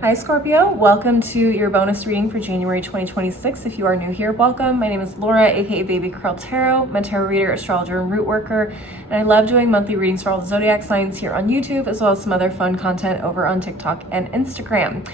Hi Scorpio, welcome to your bonus reading for January 2026. If you are new here, welcome. My name is Laura, aka Baby Curl Tarot. I'm a tarot reader, astrologer, and root worker, and I love doing monthly readings for all the zodiac signs here on YouTube, as well as some other fun content over on TikTok and Instagram.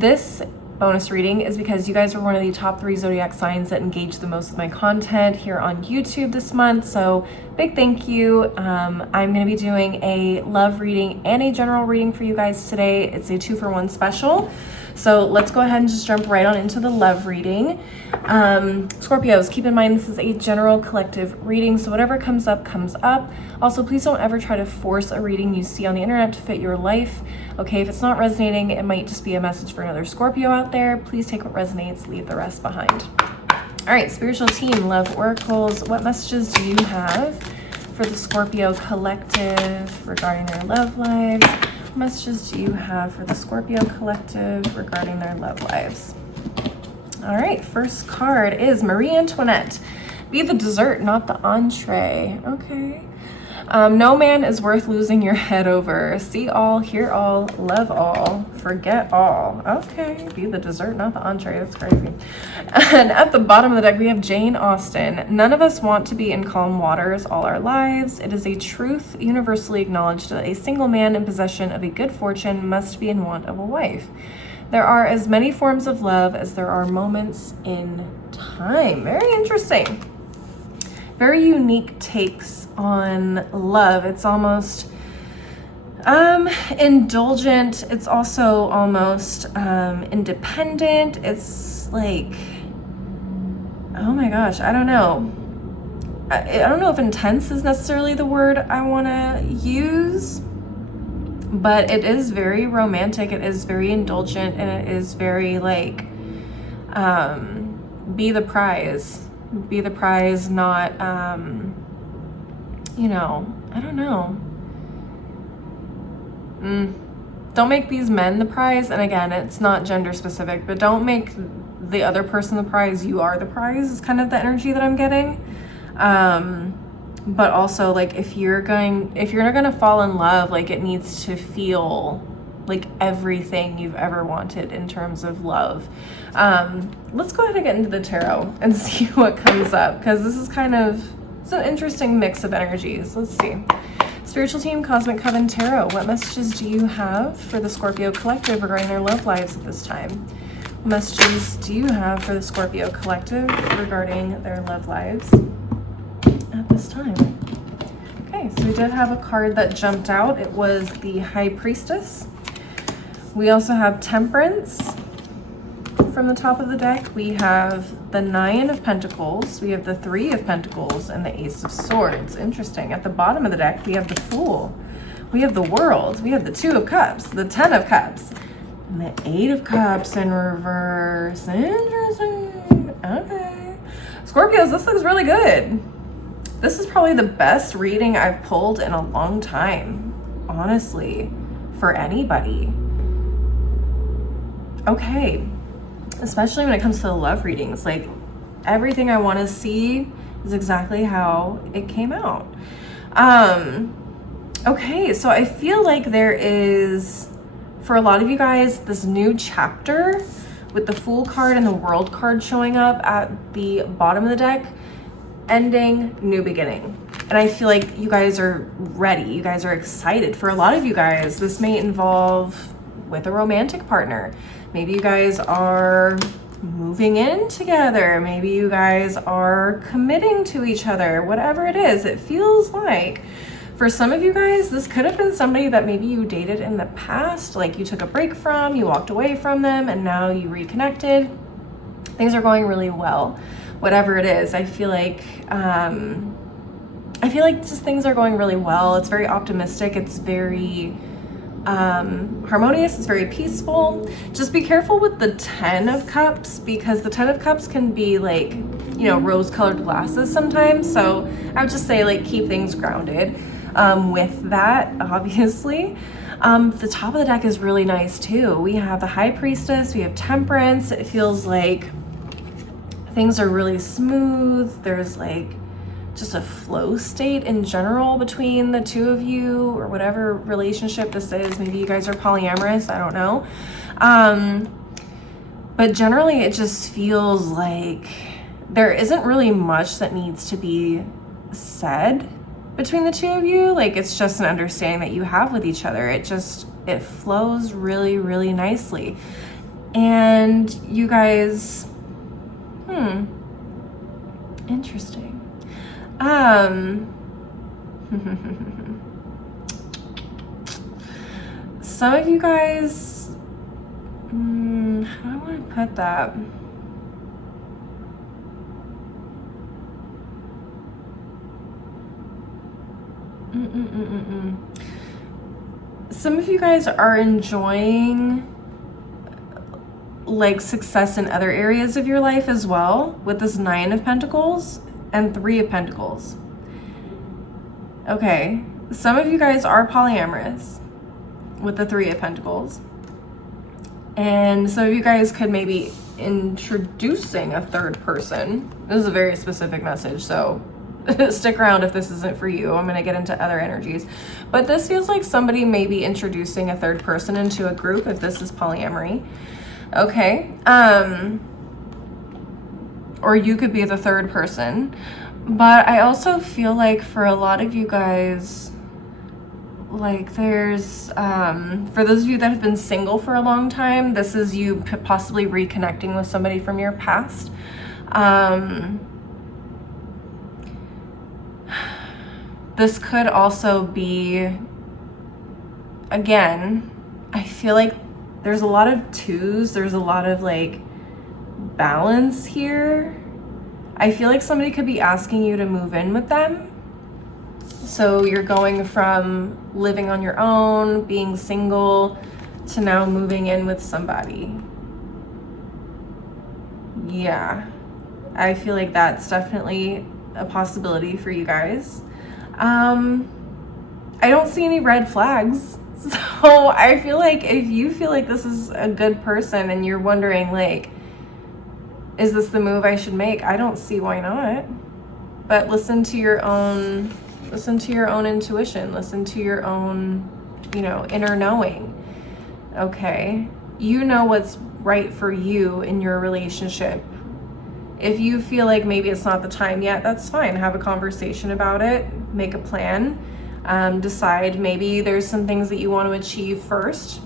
This bonus reading is because you guys are one of the top 3 zodiac signs that engage the most with my content here on YouTube this month, so big thank you. I'm going to be doing a love reading and a general reading for you guys today. It's a 2-for-1 special, so let's go ahead and just jump right on into the love reading. Scorpios, keep in mind this is a general collective reading, so whatever comes up comes up. Also, please don't ever try to force a reading you see on the internet to fit your life. Okay, if it's not resonating, it might just be a message for another Scorpio out there. Please take what resonates, leave the rest behind. All right, spiritual team, love oracles, what messages do you have for the Scorpio collective regarding their love lives? What messages do you have for the Scorpio collective regarding their love lives? All right, first card is Marie Antoinette. Be the dessert, not the entree. Okay. No man is worth losing your head over. See all, hear all, love all, forget all. Okay, be the dessert, not the entree. That's crazy. And at the bottom of the deck, we have Jane Austen. None of us want to be in calm waters all our lives. It is a truth universally acknowledged that a single man in possession of a good fortune must be in want of a wife. There are as many forms of love as there are moments in time. Very interesting. Very unique takes on love. It's almost indulgent. It's also almost independent. It's like, oh my gosh, I don't know. I don't know if intense is necessarily the word I want to use, but it is very romantic. It is very indulgent, and it is very like, be the prize. Be the prize, not, you know, I don't know. Don't make these men the prize. And again, it's not gender specific, but don't make the other person the prize. You are the prize is kind of the energy that I'm getting. But also, like, if you're gonna fall in love, like, it needs to feel like everything you've ever wanted in terms of love. Let's go ahead and get into the tarot and see what comes up, because this is it's an interesting mix of energies. Let's see. Spiritual team, Cosmic Coven Tarot, what messages do you have for the Scorpio collective regarding their love lives at this time? What messages do you have for the Scorpio collective regarding their love lives at this time? Okay, so we did have a card that jumped out. It was the High Priestess. We also have Temperance from the top of the deck. We have the 9 of Pentacles. We have the 3 of Pentacles and the Ace of Swords. Interesting. At the bottom of the deck, we have the Fool. We have the World. We have the 2 of Cups, the 10 of Cups, and the 8 of Cups in reverse. Interesting. Okay. Scorpios, this looks really good. This is probably the best reading I've pulled in a long time, honestly, for anybody. Okay, especially when it comes to the love readings, like, everything I want to see is exactly how it came out. Okay, so I feel like there is, for a lot of you guys, this new chapter with the Fool card and the World card showing up at the bottom of the deck. Ending, new beginning. And I feel like you guys are ready. You guys are excited. For a lot of you guys, this may involve with a romantic partner. Maybe you guys are moving in together. Maybe you guys are committing to each other. Whatever it is, it feels like for some of you guys, this could have been somebody that maybe you dated in the past, like you took a break from, you walked away from them, and now you reconnected. Things are going really well. Whatever it is, I feel like just things are going really well. It's very optimistic. It's very harmonious. It's very peaceful. Just be careful with the 10 of Cups, because the 10 of Cups can be like, you know, rose-colored glasses sometimes. So I would just say, like, keep things grounded with that, obviously. The top of the deck is really nice too. We have the High Priestess. We have Temperance. It feels like things are really smooth. There's like just a flow state in general between the two of you, or whatever relationship this is. Maybe you guys are polyamorous, I don't know. But generally it just feels like there isn't really much that needs to be said between the two of you. Like, it's just an understanding that you have with each other. It flows really, really nicely. And you guys, interesting. Some of you guys, how do I want to put that? Some of you guys are enjoying like success in other areas of your life as well, with this 9 of Pentacles and 3 of Pentacles. Okay, some of you guys are polyamorous with the 3 of Pentacles, and some of you guys could maybe introducing a third person. This is a very specific message, so stick around if this isn't for you. I'm going to get into other energies, but this feels like somebody may be introducing a third person into a group if this is polyamory. Okay, or you could be the third person, but I also feel like for a lot of you guys, like there's, for those of you that have been single for a long time, this is you possibly reconnecting with somebody from your past. This could also be, again, I feel like there's a lot of 2s. There's a lot of like balance here. I feel like somebody could be asking you to move in with them. So you're going from living on your own, being single, to now moving in with somebody. Yeah, I feel like that's definitely a possibility for you guys. I don't see any red flags. So I feel like if you feel like this is a good person and you're wondering like, is this the move I should make? I don't see why not. But listen to your own intuition, listen to your own, inner knowing. Okay. You know what's right for you in your relationship. If you feel like maybe it's not the time yet, that's fine. Have a conversation about it, make a plan. Decide maybe there's some things that you want to achieve first,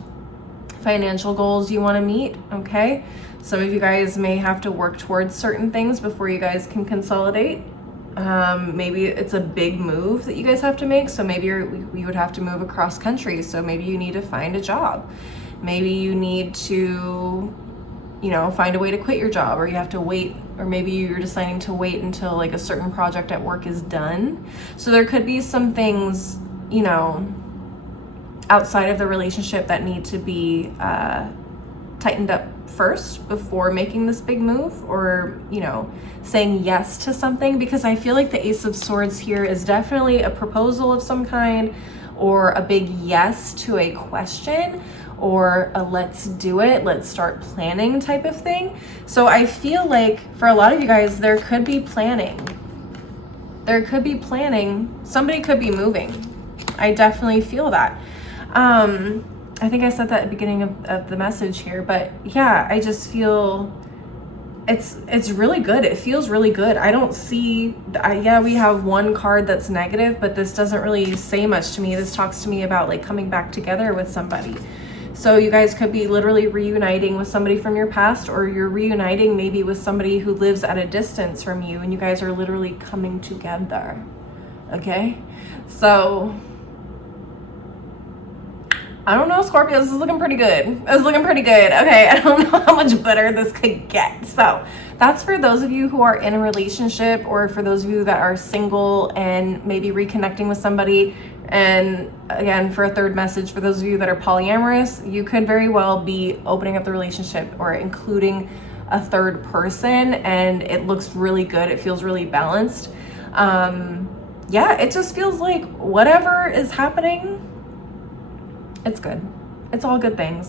financial goals you want to meet. Okay, some of you guys may have to work towards certain things before you guys can consolidate. Maybe it's a big move that you guys have to make, so maybe we would have to move across country, so maybe you need to find a job. Maybe you need to find a way to quit your job, or you have to wait, or maybe you're deciding to wait until like a certain project at work is done. So there could be some things, outside of the relationship that need to be tightened up first before making this big move, or, saying yes to something, because I feel like the Ace of Swords here is definitely a proposal of some kind, or a big yes to a question, or a let's do it, let's start planning type of thing. So I feel like for a lot of you guys, there could be planning. Somebody could be moving. I definitely feel that. I think I said that at the beginning of the message here, but yeah, I just feel it's really good. It feels really good. I don't see, we have one card that's negative, but this doesn't really say much to me. This talks to me about like coming back together with somebody. So you guys could be literally reuniting with somebody from your past, or you're reuniting maybe with somebody who lives at a distance from you, and you guys are literally coming together. Okay? So I don't know, Scorpio, this is looking pretty good. Okay, I don't know how much better this could get. So that's for those of you who are in a relationship, or for those of you that are single and maybe reconnecting with somebody. And again, for a third message, for those of you that are polyamorous, you could very well be opening up the relationship or including a third person, and it looks really good. It feels really balanced. It just feels like whatever is happening, it's good. It's all good things.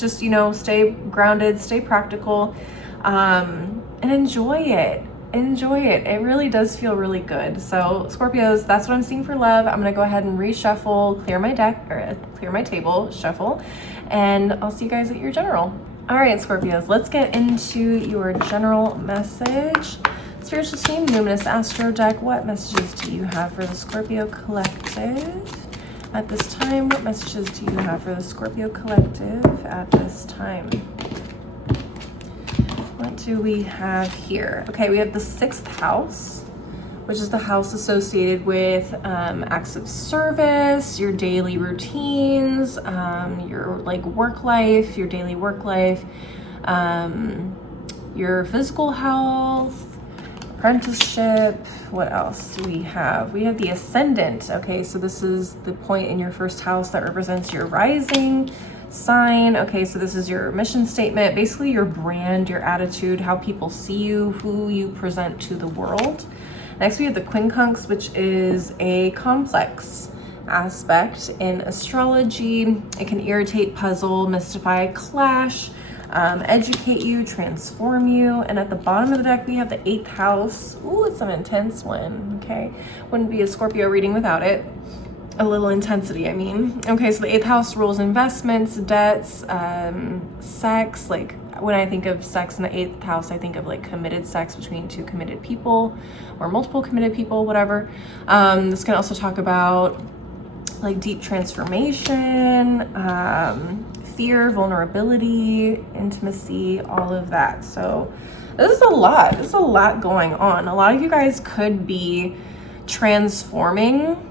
Just, stay grounded, stay practical, and enjoy it. enjoy it. It really does feel really good. So Scorpios, that's what I'm seeing for love. I'm gonna go ahead and reshuffle, clear my deck, or clear my table, shuffle, and I'll see you guys at your general. All right, Scorpios, let's get into your general message. Spiritual team, Numinous Astro deck, what messages do you have for the Scorpio collective at this time? What messages do you have for the Scorpio collective at this time? What do we have here? Okay, we have the 6th house, which is the house associated with acts of service, your daily routines, your like work life, your daily work life, your physical health, apprenticeship. What else do we have? We have the ascendant. Okay, so this is the point in your first house that represents your rising sign. Okay, so this is your mission statement, basically your brand, your attitude, how people see you, who you present to the world. Next, we have the quincunx, which is a complex aspect in astrology. It can irritate, puzzle, mystify, clash, educate you, transform you. And at the bottom of the deck, we have the 8th house. Ooh, it's an intense one, okay? Wouldn't be a Scorpio reading without it. A little intensity, I mean. Okay, so the 8th house rules investments, debts, sex. Like, when I think of sex in the 8th house, I think of like committed sex between 2 committed people or multiple committed people, whatever. This can also talk about like deep transformation, fear, vulnerability, intimacy, all of that. So this is a lot. There's a lot going on. A lot of you guys could be transforming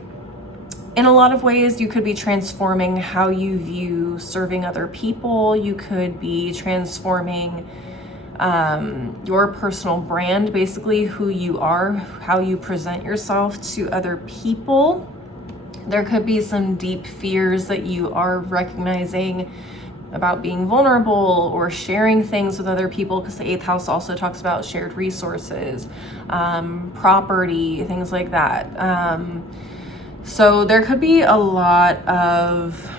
in a lot of ways. You could be transforming how you view serving other people. You could be transforming your personal brand, basically who you are, how you present yourself to other people. There could be some deep fears that you are recognizing about being vulnerable or sharing things with other people, because the 8th house also talks about shared resources, property, things like that. So there could be a lot of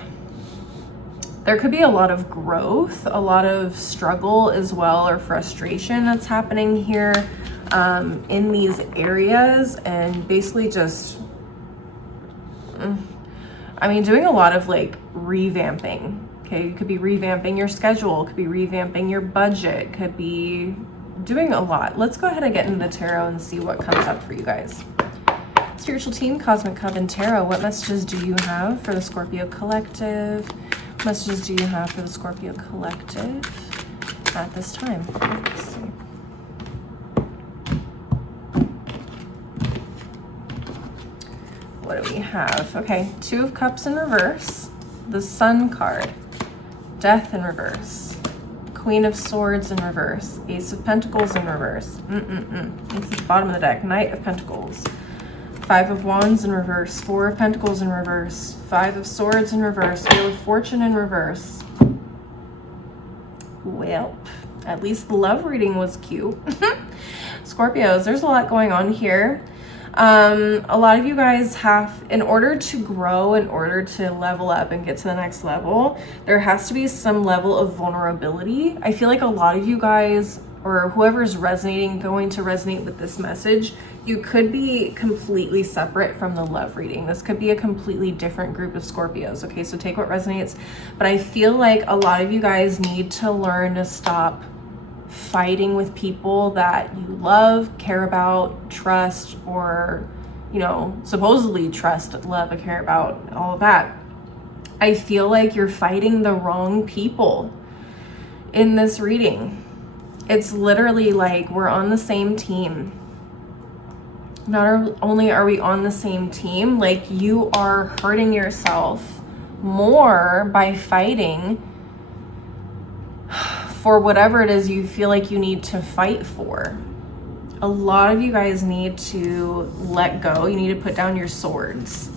growth, a lot of struggle as well, or frustration that's happening here in these areas, and basically just, I mean, doing a lot of like revamping. Okay, you could be revamping your schedule, could be revamping your budget, could be doing a lot. Let's go ahead and get into the tarot and see what comes up for you guys. Spiritual team, Cosmic Coven Tarot, what messages do you have for the Scorpio collective? What messages do you have for the Scorpio collective at this time? Let's see. What do we have? Okay, 2 of Cups in reverse, the Sun card, Death in reverse, Queen of Swords in reverse, Ace of Pentacles in reverse. This is the bottom of the deck, Knight of Pentacles, 5 of Wands in reverse, 4 of Pentacles in reverse, 5 of Swords in reverse, Wheel of Fortune in reverse. Well, at least the love reading was cute. Scorpios, there's a lot going on here. A lot of you guys have, in order to grow, in order to level up and get to the next level, there has to be some level of vulnerability. I feel like a lot of you guys, or whoever's going to resonate with this message, you could be completely separate from the love reading. This could be a completely different group of Scorpios. Okay, so take what resonates. But I feel like a lot of you guys need to learn to stop fighting with people that you love, care about, trust, or, you know, supposedly trust, love, and care about, all of that. I feel like you're fighting the wrong people in this reading. It's literally like we're on the same team. Not only are we on the same team, like you are hurting yourself more by fighting for whatever it is you feel like you need to fight for. A lot of you guys need to let go. You need to put down your swords,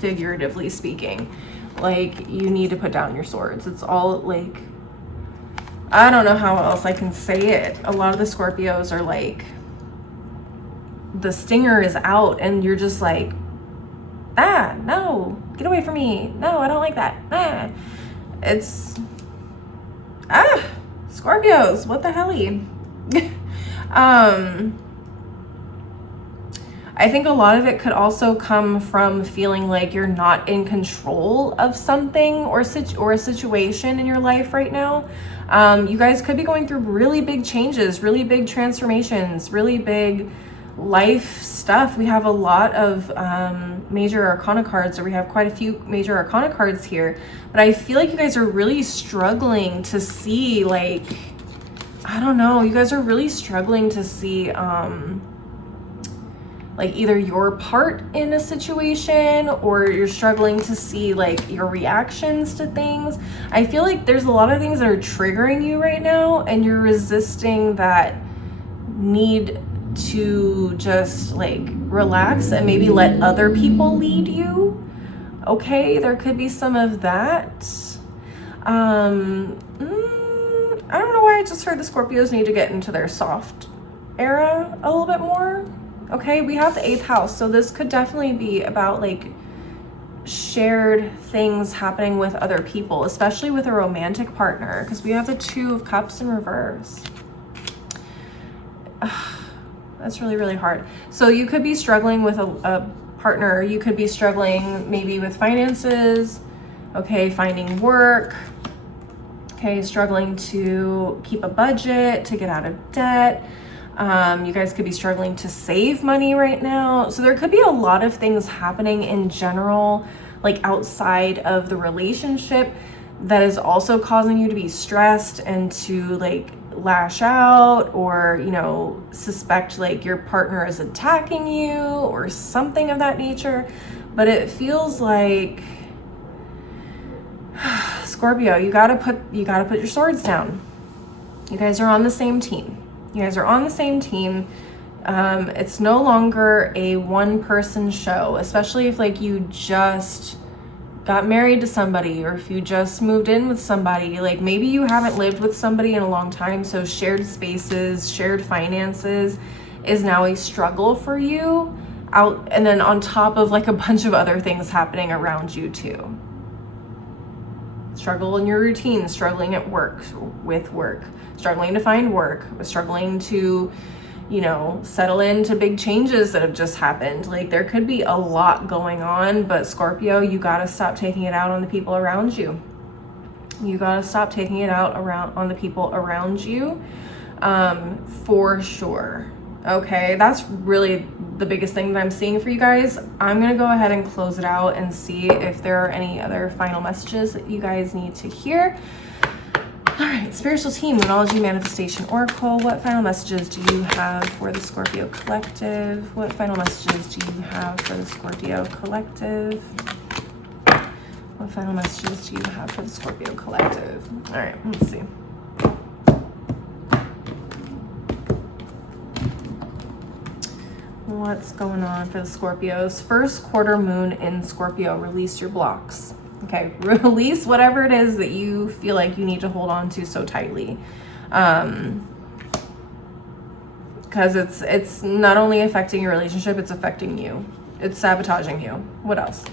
figuratively speaking. Like, you need to put down your swords. It's all like, I don't know how else I can say it. A lot of the Scorpios are like, the stinger is out and you're just like, ah, no, get away from me. No, I don't like that. Ah. It's, Scorpios, what the helly? I think a lot of it could also come from feeling like you're not in control of something or a situation in your life right now. You guys could be going through really big changes, really big transformations, really big life stuff. We have a lot of major arcana cards, or we have quite a few major arcana cards here, but I feel like you guys are really struggling to see, like, I don't know, you guys are really struggling to see like either your part in a situation, or you're struggling to see like your reactions to things. I feel like there's a lot of things that are triggering you right now, and you're resisting that need to just like relax and maybe let other people lead you. Okay, there could be some of that. I don't know why I just heard the Scorpios need to get into their soft era a little bit more. Okay, we have the 8th house, so this could definitely be about like shared things happening with other people, especially with a romantic partner, because we have the 2 of Cups in reverse. That's really, really hard. So you could be struggling with a partner. You could be struggling maybe with finances, okay, finding work, okay, struggling to keep a budget, to get out of debt. You guys could be struggling to save money right now. So there could be a lot of things happening in general, like outside of the relationship, that is also causing you to be stressed and to like lash out, or, you know, suspect like your partner is attacking you or something of that nature. But it feels like, Scorpio, you gotta put your swords down. You guys are on the same team. You guys are on the same team. It's no longer a one-person show, especially if like you just got married to somebody, or if you just moved in with somebody. Like maybe you haven't lived with somebody in a long time, so shared spaces, shared finances is now a struggle for you out, and then on top of like a bunch of other things happening around you too. Struggle in your routine, struggling at work, with work, struggling to find work, struggling to, you know, settle into big changes that have just happened. Like there could be a lot going on, but Scorpio, you gotta stop taking it out on the people around you. You gotta stop taking it out on the people around you, for sure. Okay, that's really the biggest thing that I'm seeing for you guys. I'm gonna go ahead and close it out and see if there are any other final messages that you guys need to hear. All right, spiritual team, Moonology Manifestation Oracle, what final messages do you have for the Scorpio collective? What final messages do you have for the Scorpio collective? What final messages do you have for the Scorpio collective? All right, let's see. What's going on for the Scorpios? First quarter moon in Scorpio, release your blocks. Okay, release whatever it is that you feel like you need to hold on to so tightly. Because it's not only affecting your relationship, it's affecting you. It's sabotaging you. What else?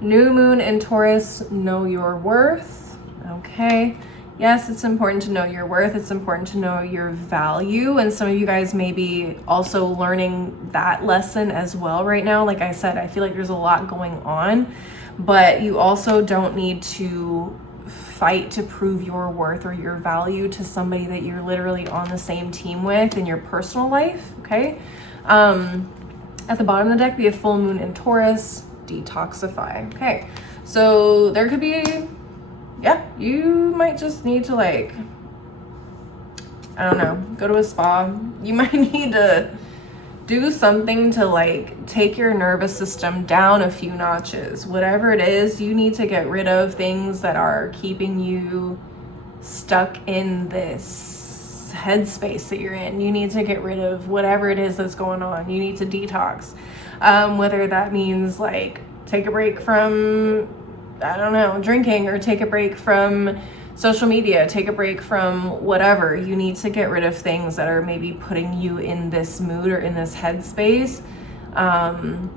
New moon in Taurus, know your worth. Okay. Yes, it's important to know your worth. It's important to know your value. And some of you guys may be also learning that lesson as well right now. Like I said, I feel like there's a lot going on, but you also don't need to fight to prove your worth or your value to somebody that you're literally on the same team with in your personal life, okay? At the bottom of the deck, we have full moon in Taurus, detoxify. Okay, so there could be, yeah, you might just need to like, I don't know, go to a spa. You might need to do something to like take your nervous system down a few notches. Whatever it is, you need to get rid of things that are keeping you stuck in this headspace that you're in. You need to get rid of whatever it is that's going on. You need to detox. Whether that means like take a break from, I don't know, drinking, or take a break from social media, take a break from whatever. You need to get rid of things that are maybe putting you in this mood or in this headspace. And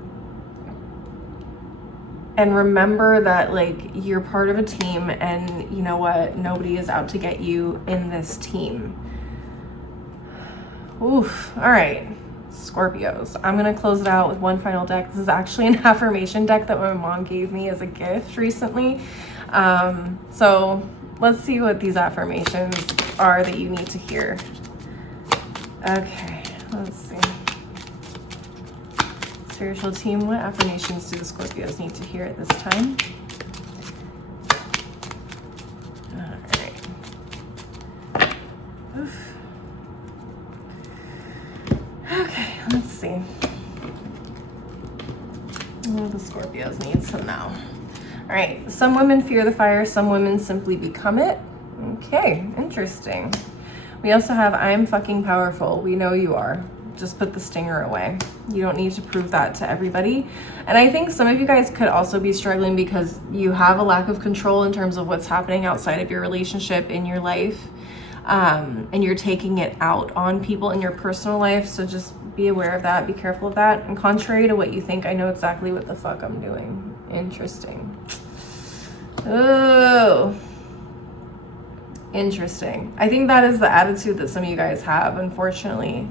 remember that like you're part of a team, and you know what? Nobody is out to get you in this team. Oof. All right. Scorpios. I'm gonna close it out with one final deck. This is actually an affirmation deck that my mom gave me as a gift recently. So let's see what these affirmations are that you need to hear. Okay, let's see. Spiritual team, what affirmations do the Scorpios need to hear at this time? All right. Oof. Okay, let's see. What do the Scorpios need to know? All right, some women fear the fire, some women simply become it. Okay, interesting. We also have, I'm fucking powerful. We know you are. Just put the stinger away. You don't need to prove that to everybody. And I think some of you guys could also be struggling because you have a lack of control in terms of what's happening outside of your relationship in your life. And you're taking it out on people in your personal life. So just be aware of that. Be careful of that. And contrary to what you think, I know exactly what the fuck I'm doing. Interesting. Oh, interesting. I think that is the attitude that some of you guys have, unfortunately.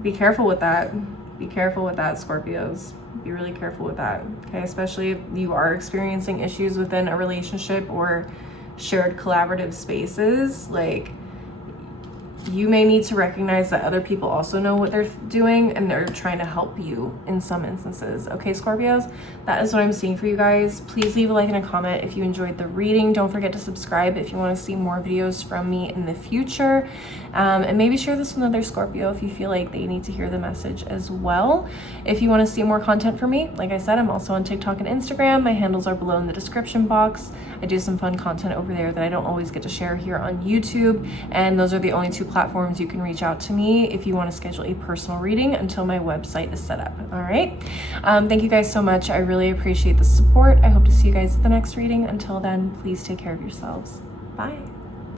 Be careful with that. Be careful with that, Scorpios. Be really careful with that. Okay, especially if you are experiencing issues within a relationship or shared collaborative spaces. Like, you may need to recognize that other people also know what they're doing and they're trying to help you in some instances. Okay, Scorpios, that is what I'm seeing for you guys. Please leave a like and a comment if you enjoyed the reading. Don't forget to subscribe if you want to see more videos from me in the future. And maybe share this with another Scorpio if you feel like they need to hear the message as well. If you want to see more content from me, like I said, I'm also on TikTok and Instagram. My handles are below in the description box. I do some fun content over there that I don't always get to share here on YouTube. And those are the only two platforms you can reach out to me if you want to schedule a personal reading until my website is set up. All right. Thank you guys so much. I really appreciate the support. I hope to see you guys at the next reading. Until then, please take care of yourselves. Bye.